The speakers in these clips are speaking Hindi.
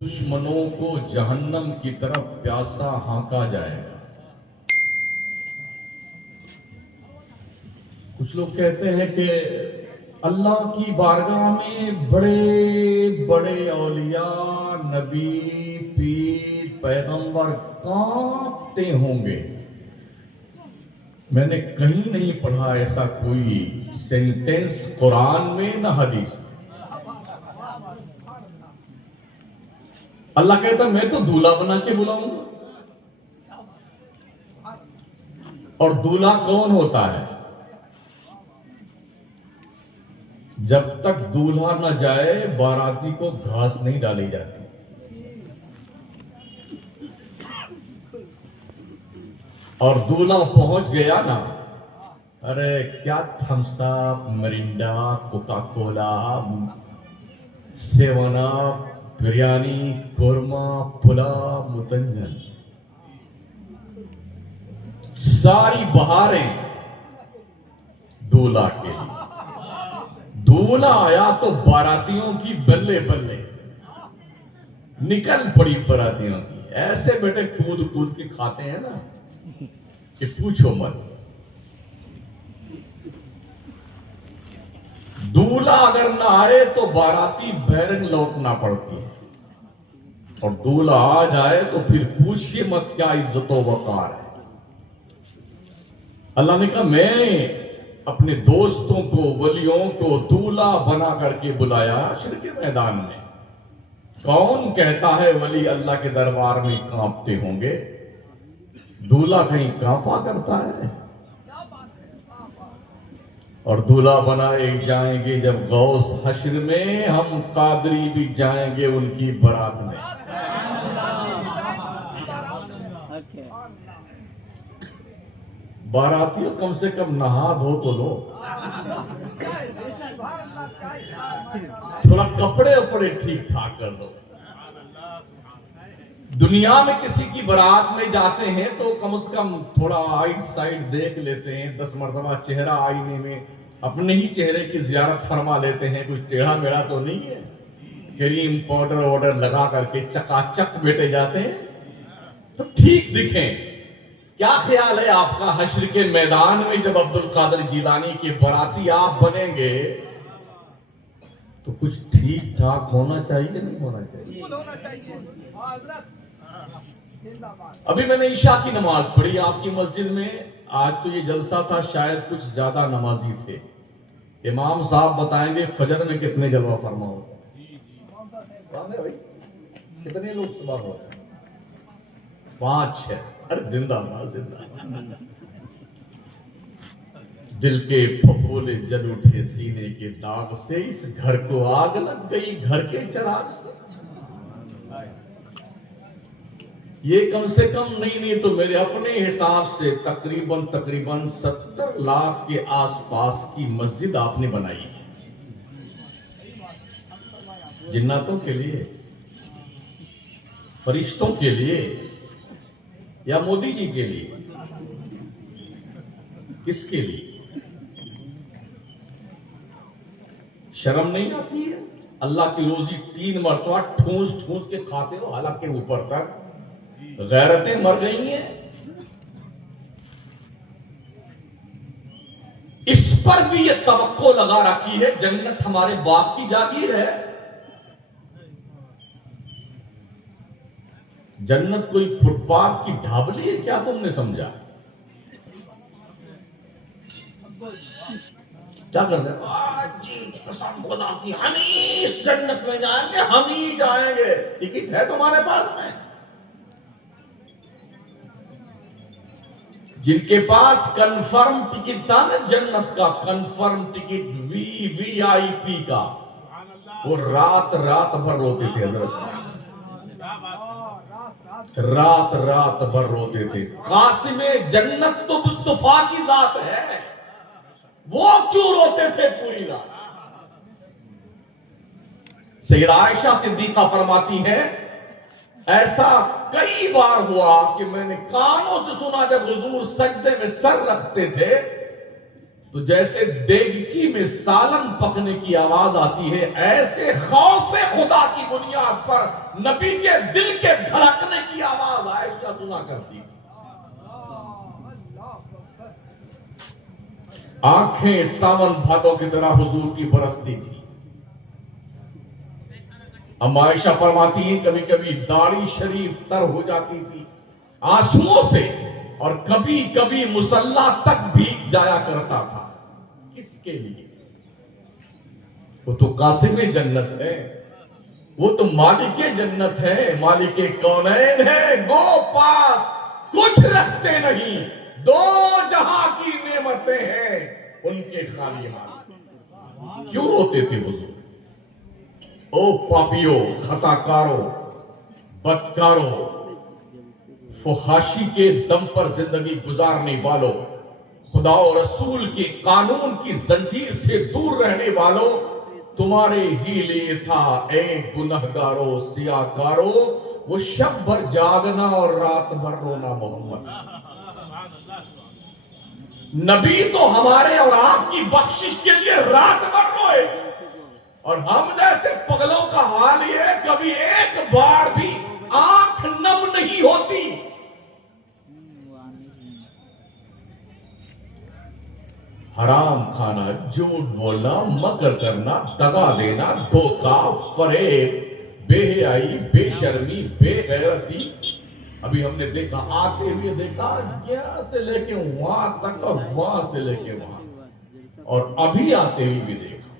दुश्मनों को जहन्नम की तरफ प्यासा हांका जाएगा। कुछ लोग कहते हैं कि अल्लाह की बारगाह में बड़े बड़े औलिया, नबी, पीर, पैगंबर कांपते होंगे। मैंने कहीं नहीं पढ़ा ऐसा कोई सेंटेंस कुरान में न हदीस। अल्लाह कहता मैं तो दूल्हा बना के बुलाऊंगा। और दूल्हा कौन होता है? जब तक दूल्हा न जाए बाराती को घास नहीं डाली जाती। और दूल्हा पहुंच गया ना, अरे क्या Thums Up, Mirinda, Coca Cola, seven up, biryani, korma, pulao, मुतंजन, सारी बहारें दूल्हा के लिए। दूल्हा आया तो बारातियों की बल्ले बल्ले निकल पड़ी। बारातियों की ऐसे बेटे कूद कूद के खाते हैं ना कि पूछो मत। दूल्हा अगर ना आए तो बाराती बैरंग लौटना पड़ती है। और दूल्हा आ जाए तो फिर पूछिए मत क्या इज्जतो वकार है। अल्लाह ने कहा मैं अपने दोस्तों को, वलियों को दूल्हा बना करके बुलाया हश्र के मैदान में। कौन कहता है वली अल्लाह के दरबार में कांपते होंगे? दूल्हा कहीं कांपा करता है? और दूल्हा बनाए जाएंगे जब गौस हश्र में, हम कादरी भी जाएंगे उनकी बारात में। बारातियों कम से कम नहा धो तो लो, थोड़ा कपड़े उपड़े ठीक ठाक कर लो। दुनिया में किसी की बारात में जाते हैं तो कम से कम थोड़ा आइट साइड देख लेते हैं, 10 मरतबा चेहरा आईने में अपने ही चेहरे की जियारत फरमा लेते हैं। कुछ टेढ़ा मेढ़ा तो नहीं है, क्रीम पाउडर वाउडर लगा करके चकाचक बेटे जाते हैं तो ठीक दिखें। क्या ख्याल है आपका हश्र के मैदान में जब अब्दुल कादिर जिलानी के बाराती आप बनेंगे तो कुछ ठीक ठाक होना चाहिए नहीं होना चाहिए? होना चाहिए। अभी मैंने ईशा की नमाज पढ़ी आपकी मस्जिद में। आज तो ये जलसा था, शायद कुछ ज्यादा नमाजी थे। इमाम साहब बताएंगे फजर में कितने जलवा फरमा होता है भाई? कितने लोग सुबह होते हैं? 5-6। अरे जिंदाबाद जिंदाबाद। दिल के फफोले जल उठे सीने के दाग से, इस घर को आग लग गई घर के चिराग से। ये कम से कम नहीं तो मेरे अपने हिसाब से तकरीबन 70 लाख के आसपास की मस्जिद आपने बनाई है। जिन्नातों के लिए, फरिश्तों के लिए, या मोदी जी के लिए? किसके लिए? शर्म नहीं आती है? अल्लाह की रोजी 3 मरतबा ठूंस ठूंस के खाते हो, हालांकि ऊपर तक गैरतें मर गई हैं। इस पर भी ये तवक्को लगा रखी है जन्नत हमारे बाप की जागीर है। जन्नत कोई फुटपाथ की ढाबली है क्या तुमने समझा? क्या कर रहे कसम खुदा की हम ही इस जन्नत में जाएंगे, हम ही जाएंगे। टिकट है तुम्हारे पास में? जिनके पास कंफर्म टिकट था ना जन्नत का, कंफर्म टिकट VIP का, वो रात भर रोते थे हजरत, रात भर रोते थे। कासिमे जन्नत तो मुस्तफा की जात है, वो क्यों रोते थे पूरी रात? सैयदा आयशा सिद्दीका फरमाती हैं ऐसा कई बार हुआ कि मैंने कानों से सुना जब हुजूर सजदे में सर रखते थे तो जैसे देगची में सालन पकने की आवाज आती है, ऐसे खौफे खुदा की बुनियाद पर नबी के दिल के धड़कने की आवाज आयशा सुना करती। आंखें सावन भादों की तरह हुजूर की बरसती थी। अम्मा आयशा फरमाती है कभी कभी दाढ़ी शरीफ तर हो जाती थी आंसुओं से, और कभी कभी मुसल्ला तक भीग जाया करता था। किसके लिए? वो तो कासिम जन्नत है, वो तो मालिक जन्नत है, मालिक कौनैन है। गो पास कुछ रखते नहीं, दो जहां की नेमतें हैं उनके खाली हाथ। क्यों रोते थे हुजूर? ओ पापियों, खताकारों, बदकारों, फुहाशी के दम पर जिंदगी गुजारने वालों, खुदा और रसूल के कानून की जंजीर से दूर रहने वालों, तुम्हारे ही लिए था ए गुनहगारों, सियाकारों, वो शब भर जागना और रात भर रोना। मोहम्मद नबी तो हमारे और आपकी बख्शिश के लिए रात भर रोए, और हम जैसे पगलों का हाल ये कभी एक बार भी आंख नम नहीं होती। हराम खाना, झूठ बोलना, मकर करना, दगा देना, धोखा, फरेब, बेहयाई, बेशर्मी, बेगैरती। अभी हमने देखा, आते हुए देखा, यहां से लेके वहां तक और वहां से लेके वहां, और अभी आते हुए भी देखा।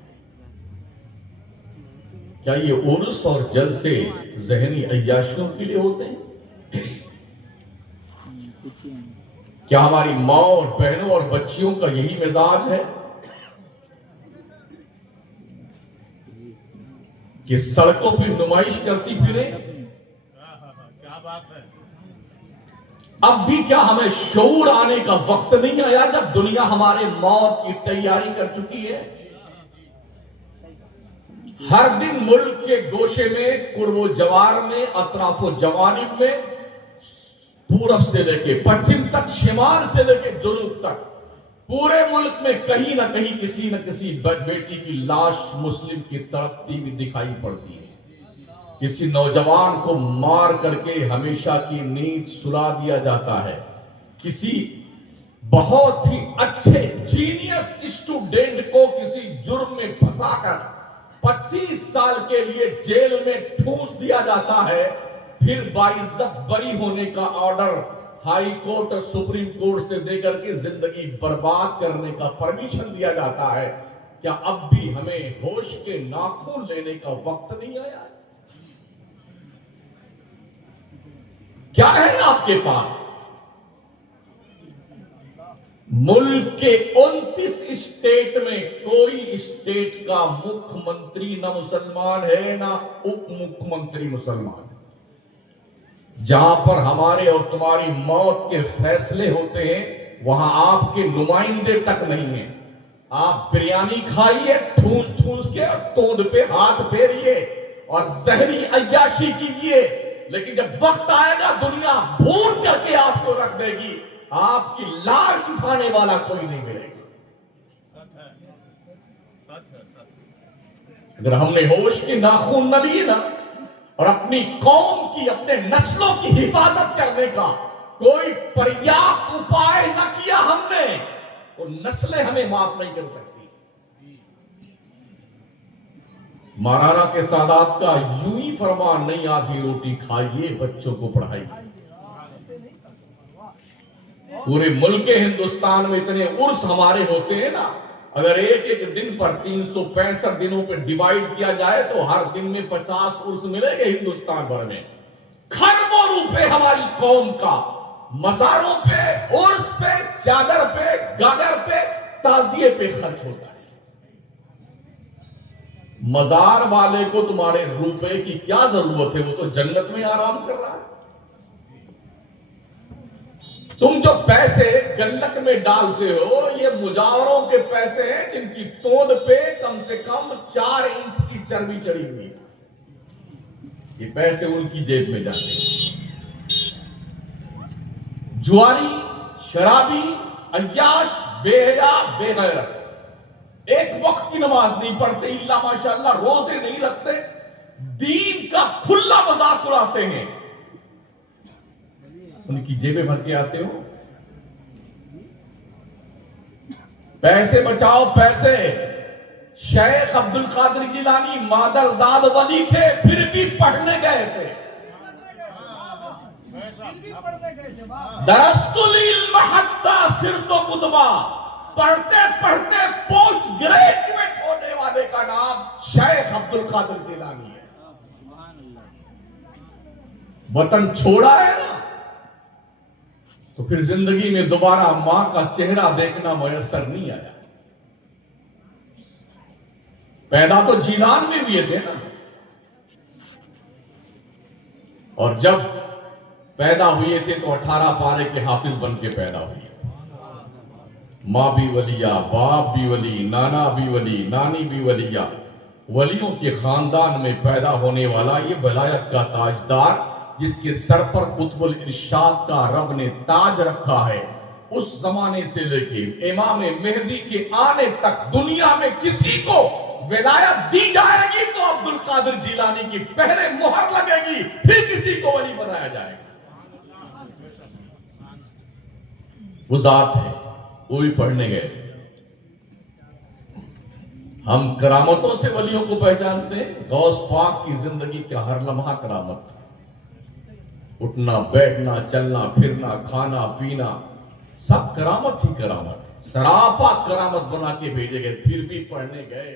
क्या ये उर्स और जलसे जहनी अय्याशियों के लिए होते हैं? क्या हमारी माँ और बहनों और बच्चियों का यही मिजाज है कि सड़कों पर नुमाइश करती फिरे? क्या बात है। अब भी क्या हमें शऊर आने का वक्त नहीं आया जब दुनिया हमारे मौत की तैयारी कर चुकी है? हर दिन मुल्क के गोशे में, कुर्बो जवार में, अतराफो जवानिब में, पूरब से लेके पश्चिम तक, शिमाल से लेके जुनूब तक, पूरे मुल्क में कहीं ना कहीं किसी न किसी बेटी की लाश मुस्लिम की तड़पती भी दिखाई पड़ती है। किसी नौजवान को मार करके हमेशा की नींद सुला दिया जाता है। किसी बहुत ही अच्छे जीनियस स्टूडेंट को किसी जुर्म में फंसाकर 25 साल के लिए जेल में ठूंस दिया जाता है। फिर बाइज्जत बरी होने का ऑर्डर हाई कोर्ट और सुप्रीम कोर्ट से देकर के जिंदगी बर्बाद करने का परमिशन दिया जाता है। क्या अब भी हमें होश के नाखून लेने का वक्त नहीं आया? क्या है आपके पास? मुल्क के 29 स्टेट में कोई स्टेट का मुख्यमंत्री ना मुसलमान है, ना उप मुख्यमंत्री मुसलमान है। जहां पर हमारे और तुम्हारी मौत के फैसले होते हैं, वहां आपके नुमाइंदे तक नहीं है। आप बिरयानी खाइए ठूस ठूस के, और तोंद पे हाथ फेरिए और जहरी अय्याशी कीजिए, लेकिन जब वक्त आएगा दुनिया भून करके आपको रख देगी। आपकी लाश उठाने वाला कोई नहीं मिलेगा। अगर हमने होश के नाखून न लिए ना, और अपनी कौम की, अपने नस्लों की हिफाजत करने का कोई पर्याप्त उपाय न किया हमने, तो नस्लें हमें माफ नहीं कर सकती। महाराणा के सादात का यूं ही फरमान नहीं, आधी रोटी खाइए, बच्चों को पढ़ाइए। पूरे मुल्क हिंदुस्तान में इतने उर्स हमारे होते हैं ना, अगर एक एक दिन पर 365 दिनों पे डिवाइड किया जाए तो हर दिन में 50 उर्स मिलेंगे हिंदुस्तान भर में। खरबों रुपए हमारी कौम का मज़ारों पे, उर्स पे, चादर पे, गागर पे, ताजिए पे खर्च होता है। मजार वाले को तुम्हारे रुपए की क्या जरूरत है? वो तो जन्नत में आराम कर रहा है। तुम जो पैसे गल्लक में डालते हो, ये मुजावरों के पैसे हैं जिनकी तोंद पे कम से कम 4 इंच की चर्बी चढ़ी हुई है। ये पैसे उनकी जेब में जाते हैं। जुआरी, शराबी, अय्याश, बेहया बेगैरत, एक वक्त की नमाज नहीं पढ़ते, इल्ला माशाअल्लाह, रोजे नहीं रखते, दीन का खुला मजाक उड़ाते हैं। उनकी जेबें भर के आते हो। पैसे बचाओ पैसे। शेख अब्दुल कादिर जिलानी मादरजाद वली थे, फिर भी पढ़ने गए थे। दरस्तुल इल्म हत्ता सिरतो कुतबा, पढ़ते पढ़ते पोस्ट ग्रेजुएट होने वाले का नाम शेख अब्दुल कादिर जिलानी है। वतन छोड़ा है ना, तो फिर जिंदगी में दोबारा मां का चेहरा देखना मयसर नहीं आया। पैदा तो जीलान में हुए थे ना, और जब पैदा हुए थे तो 18 पारे के हाफिज बन के पैदा हुए। मां भी वलिया, बाप भी वली, नाना भी वली, नानी भी वलिया। वलियों के खानदान में पैदा होने वाला ये वलायत का ताजदार, जिसके सर पर कुतुबुल इरशाद का रब ने ताज रखा है, उस जमाने से लेके इमाम मेहदी के आने तक दुनिया में किसी को विलायत दी जाएगी तो अब्दुल कादिर जिलानी की पहले मोहर लगेगी, फिर किसी को वली बनाया जाएगा। वो जात है, वो भी पढ़ने गए। हम करामतों से वलियों को पहचानते हैं। गौस पाक की जिंदगी का हर लम्हा करामत, उठना बैठना, चलना फिरना, खाना पीना, सब करामत ही करामत, सरापा करामत बना के भेजे गए, फिर भी पढ़ने गए।